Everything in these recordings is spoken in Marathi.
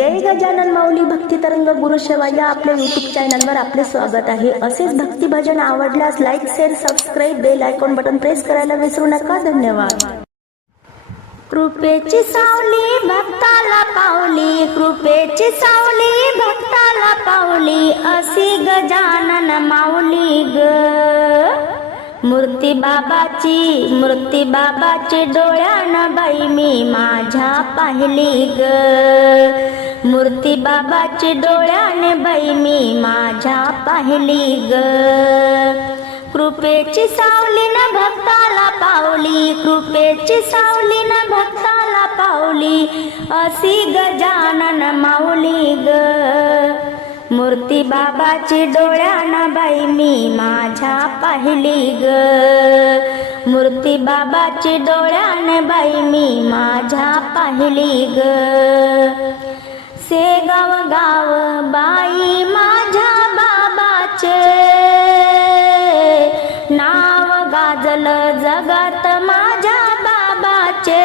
जय गजानन माऊली भक्ती तरंग गुरु या आपल्या युट्यूब चॅनलवर आपले स्वागत आहे. असेच भक्ती भजन आवडल्यास like share subscribe bell icon button press करायला विसरू नका. धन्यवाद. कृपेची सावली भक्ताला पावली कृपेची सावली भक्ताला पावली असी गजानन माऊली ग. मूर्ती बाबाची मूर्ती बाबाची डोळ्यानं बाई मी माझ्या पाहिली ग. मूर्ती बाबाची डोळ्याने बाई मी माझ्या पाहिली ग. कृपेची सावली न भक्ताला पावली कृपेची सावली न भक्ताला पावली असी गजानन माऊली ग. मूर्ती बाबाची डोळ्याना बाई मी माझ्या पाहिली ग. मूर्ती बाबाची डोळ्याने बाई मी माझ्या पाहिली ग. से गाव गाव बाई माझ्या बाबाचे. नाव गाजल जगात माझ्या बाबाचे.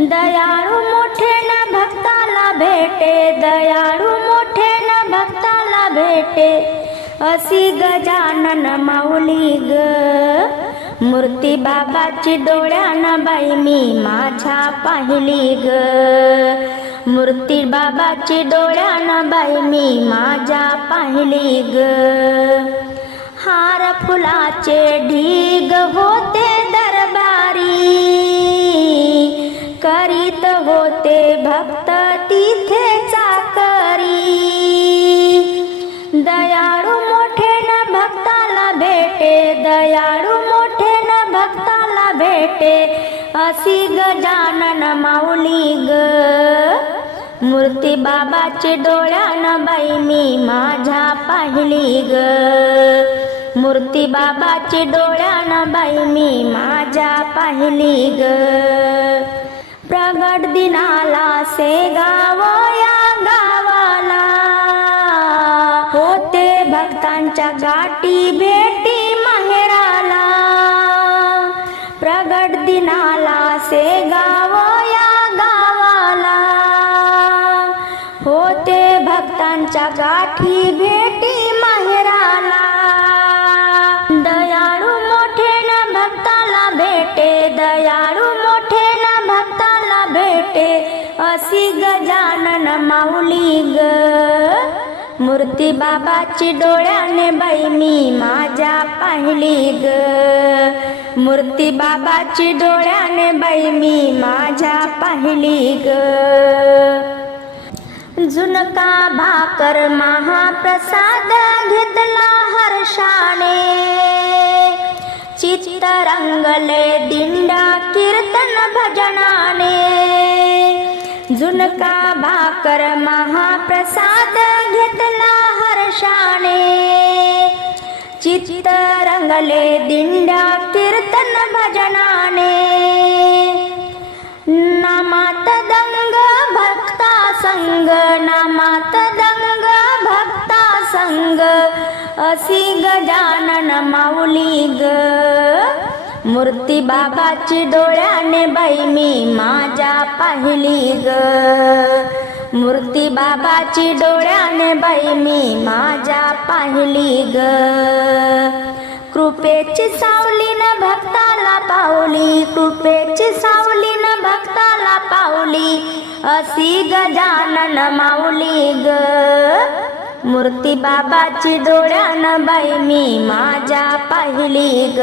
दयाळू मोठे न भक्ताला भेटे दयाळू मोठे न भक्ताला भेटे. असी गजानन माऊली ग. मूर्ती बाबाची डोळ्यानं बाई मी माझ्या पाहिली ग. मूर्ती बाबाची डोळ्यानं बाई मी माझ्या पाहिली ग. हार फुलाचे ढीग होते दरबारी. करीत होते भक्त तिथे चाकरी. दयाळू मोठे न भक्ताला भेटे दयाळू मोठे न भक्ताला भेटे अशी गजानन माऊली ग. मूर्ती बाबाचे डोळ्यानं बाई मी माझ्या पाहिली ग. मूर्ती बाबाचे डोळ्यानं बाई मी माझ्या पाहिली ग. प्रगट दिनाला से गाव या गावाला. होते भक्तांच्या गाठी भेटी माहेराला. प्रगट दिनाला से गाव त्यांच्या गाठी भेटी माहेराला. दयाळू मोठे न भक्ताला भेटे दयाळू मोठे न भक्ताला भेटे. असी गजानन माऊली ग. मूर्ती बाबाची डोळ्याने बाई मी माझ्या पाहिली ग. मूर्ती बाबाची डोळ्याने बाई मी माझ्या पाहिली ग. जुनका भाकर महाप्रसाद घेतला हर्षाने. चित्त रंगले दिंडा कीर्तन भजनाने. जुनका भाकर महाप्रसाद घेतला हर्षाने. चित्त रंगले दिंडा कीर्तन भजनाने. नामात दंग भक्ता संग असी गजानन माऊली ग. मूर्ती बाबाची डोळ्याने बाई मी माझ्या पाहिली ग. मूर्ती बाबाची डोळ्याने बाई मी माझ्या पाहिली ग. कृपेची सावली न भक्ताला पावली कृपेची सावली न भक्ताला पावली असी गजानन माऊली ग. मूर्ती बाबाची डोळ्यानं बाई मी माझ्या पाहिली ग.